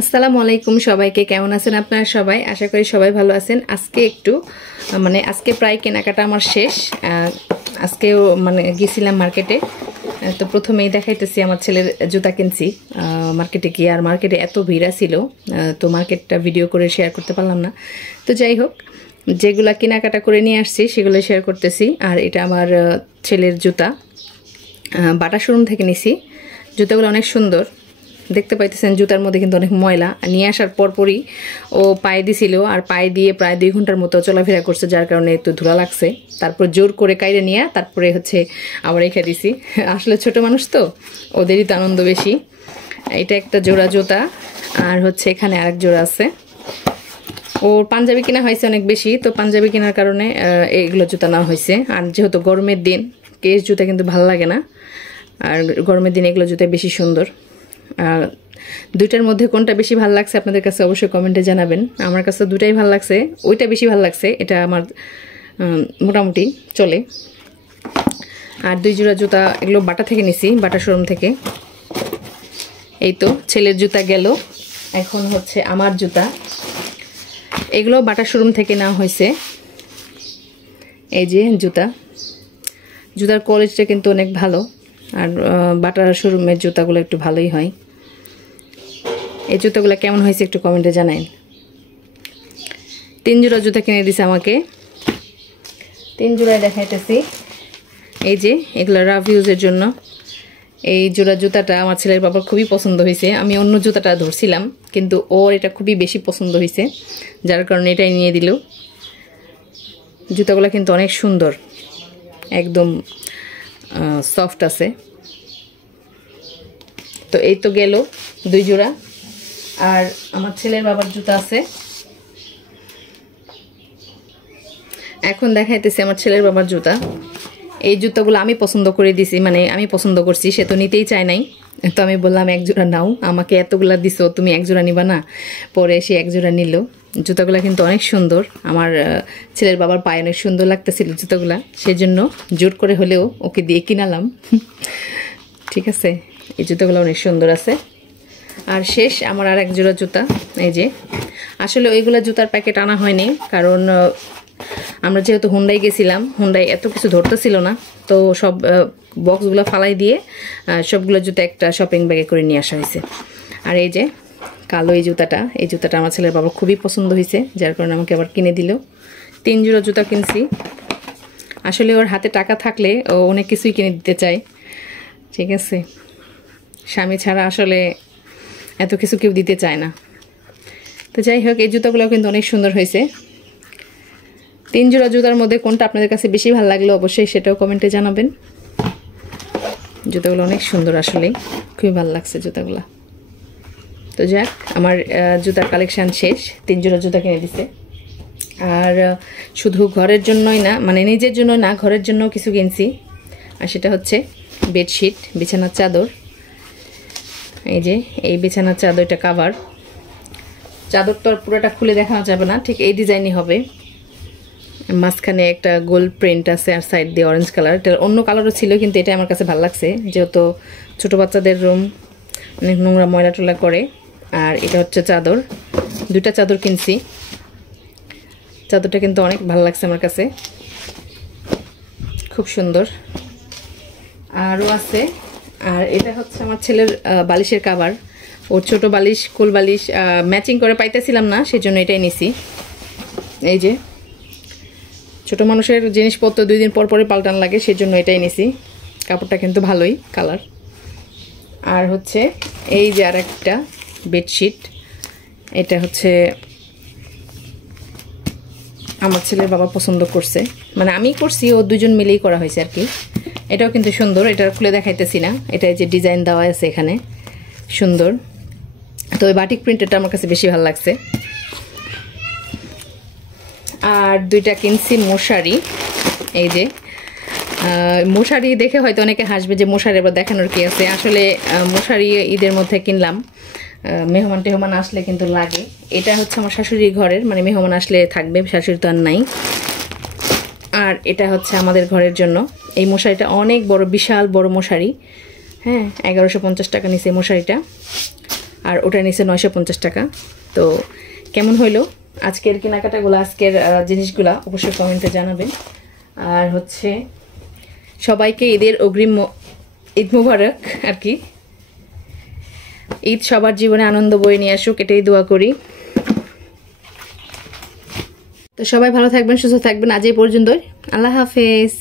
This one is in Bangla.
আসসালামু আলাইকুম সবাইকে কেমন আছেন আপনারা সবাই আশা করি সবাই ভালো আছেন আজকে প্রায় কেনাকাটা আমার শেষ আজকেও গেছিলাম মার্কেটে তো প্রথমেই দেখাইতেছি আমার ছেলের জুতা কিনছি মার্কেটে গিয়ে আর মার্কেটে এত ভিড় ছিল তো মার্কেটটা ভিডিও করে শেয়ার করতে পারলাম না তো যাই হোক যেগুলা কেনাকাটা করে নিয়ে আসছি সেগুলো শেয়ার করতেছি আর এটা আমার ছেলের জুতা বাটা শোরুম থেকে নিছি জুতাগুলো অনেক সুন্দর দেখতে পাইতেছেন জুতার মধ্যে কিন্তু অনেক ময়লা নিয়ে আসার পরপরই ও পায়ে দিছিল আর পায়ে দিয়ে প্রায় 2 ঘন্টার মতো চলাফেরা করছে যার কারণে একটু ধুলা লাগছে তারপর জোর করে কাইরে নিয়ে তারপরে আবার রেখে দিছি আসলে ছোট মানুষ তো ওদেরই তো আনন্দ বেশি এটা একটা জোড়া জুতা আর এখানে আরেক জোড়া আছে ওর পাঞ্জাবি কেনা হয়েছে অনেক বেশি তো পাঞ্জাবি কেনার কারণে এইগুলো জুতা নেওয়া হয়েছে আর যেহেতু গরমের দিন কেস জুতা কিন্তু ভালো লাগে না আর গরমের দিন এগুলো জুতা বেশি সুন্দর দুইটার মধ্যে কোনটা বেশি ভালো লাগছে আপনাদের কাছে অবশ্যই কমেন্টে জানাবেন আমার কাছে দুটাই ভালো লাগছে ওইটা বেশি ভালো লাগছে এটা আমার মোটামুটি চলে আর 2 জোড়া জুতা এগুলো বাটা থেকে নিছি বাটা শোরুম থেকে এই তো ছেলের জুতা গেল এখন আমার জুতা এগুলো বাটা শোরুম থেকে নেওয়া হয়েছে এই যে জুতার কোয়ালিটিটা কিন্তু অনেক ভালো আর বাটা শোরুমের জুতাগুলো একটু ভালোই হয় এই জুতাগুলো কেমন হয়েছে একটু কমেন্টে জানাইন 3 জোড়া জুতা কিনে দিছে আমাকে 3 জোড়ায় দেখাইতেছি এই যে এগুলো রাফ ইউজের জন্য এই জোড়া জুতাটা আমার ছেলের বাবার খুবই পছন্দ হয়েছে আমি অন্য জুতাটা ধরছিলাম কিন্তু ওর এটা খুবই বেশি পছন্দ হয়েছে যার কারণে এটাই নিয়ে দিল জুতাগুলো কিন্তু অনেক সুন্দর একদম সফট আছে তো এই তো গেল 2 জোড়া আর আমার ছেলের বাবার জুতা আছে এখন দেখাইতেছি আমার ছেলের বাবার জুতা এই জুতাগুলো আমি পছন্দ করে দিছি আমি পছন্দ করছি সে তো নিতেই চায় নাই তো আমি বললাম 1 জোড়া নাও আমাকে এতগুলা দিছো তুমি 1 জোড়া নিবা না পরে সে 1 জোড়া নিল জুতাগুলো কিন্তু অনেক সুন্দর আমার ছেলের বাবার পায়ে অনেক সুন্দর লাগতেছিল জুতাগুলা সেজন্য জোর করে হলেও ওকে দিয়ে কিনালাম ঠিক আছে এই জুতাগুলো অনেক সুন্দর আছে আর শেষ আমার আর 1 জোড়া জুতা এই যে আসলে ওইগুলা জুতার প্যাকেট আনা হয়নি কারণ আমরা যেহেতু হুন্ডাই গেছিলাম হুন্ডাই এত কিছু ধরতেছিল না তো সব বক্সগুলো ফালাই দিয়ে সবগুলো জুতা একটা শপিং ব্যাগে করে নিয়ে আসা হয়েছে আর এই যে কালো এই জুতাটা আমার ছেলের বাবার খুবই পছন্দ হয়েছে যার কারণে আমাকে আবার কিনে দিল 3 জোড়া জুতা কিনছি আসলে ওর হাতে টাকা থাকলে ও অনেক কিছুই কিনে দিতে চায় ঠিক আছে স্বামী ছাড়া আসলে এত কিছু কেউ দিতে চায় না তো যাই হোক এই জুতাগুলো কিন্তু অনেক সুন্দর হয়েছে 3 জোড়া জুতার মধ্যে কোনটা আপনাদের কাছে বেশি ভালো লাগলো অবশ্যই সেটাও কমেন্টে জানাবেন জুতাগুলো অনেক সুন্দর আসলে খুবই ভালো লাগছে জুতাগুলো তো যাক আমার জুতার কালেকশন শেষ 3 জোড়া জুতা কিনে দিছে আর শুধু ঘরের জন্যই না নিজের জন্য না ঘরের জন্য কিছু কিনছি আর সেটা বেডশিট বিছানার চাদর এই যে এই বিছানার চাদরটা কভার চাদর তো আর পুরোটা খুলে দেখানো যাবে না ঠিক এই ডিজাইনই হবে মাঝখানে একটা গোল্ড প্রিন্ট আছে আর সাইড দিয়ে অরেঞ্জ কালার এটা অন্য কালারও ছিল কিন্তু এটা আমার কাছে ভালো লাগছে যেহেতু ছোট বাচ্চাদের রুম অনেক নোংরা ময়লা টলা করে আর এটা চাদর 2টা চাদর কিনছি চাদরটা কিন্তু অনেক ভালো লাগছে আমার কাছে খুব সুন্দর আরও আছে আর এটা আমার ছেলের বালিশের কভার ওর ছোট বালিশ কোল বালিশ ম্যাচিং করে পাইতেছিলাম না সেজন্য এটাই নিছি এই যে ছোট মানুষের জিনিসপত্র 2 দিন পর পরে পাল্টান লাগে সেজন্য এটাই নিছি কাপড়টা কিন্তু ভালোই কালার আর এই যে আরেকটা বেডশিট এটা আমার ছেলের বাবা পছন্দ করছে আমি করছি ও দুজন মিলেই করা হয়েছে আর কি এটাও কিন্তু সুন্দর এটা খুলে দেখাইতেছি না এটা যে ডিজাইন দেওয়া আছে এখানে সুন্দর তো ওই বাটিক প্রিন্টেরটা আমার কাছে বেশি ভালো লাগছে আর 2টা কিনছি মশারি এই যে মশারি দেখে হয়তো অনেকে হাসবে যে মশারি আবার দেখানোর কি আছে আসলে মশারি ঈদের মধ্যে কিনলাম মেহমান আসলে কিন্তু লাগে এটা আমার শাশুড়ির ঘরের মেহমান আসলে থাকবে শাশুড়ি তো আর নাই আর এটা আমাদের ঘরের জন্য এই মশারিটা অনেক বড় বিশাল বড় মশারি হ্যাঁ 1150 টাকা নিছে মশারিটা আর ওটা নিচে 950 টাকা। তো কেমন হইলো আজকের কেনাকাটাগুলো, আজকের জিনিসগুলা অবশ্যই কমেন্টে জানাবেন। আর হচ্ছে সবাইকে ঈদের অগ্রিম ঈদ মুবারক আর কি। ঈদ সবার জীবনে আনন্দ বয়ে নিয়ে আসুক, এটাই দোয়া করি। তো সবাই ভালো থাকবেন, সুস্থ থাকবেন। আজ এই পর্যন্তই। আল্লাহ হাফেজ।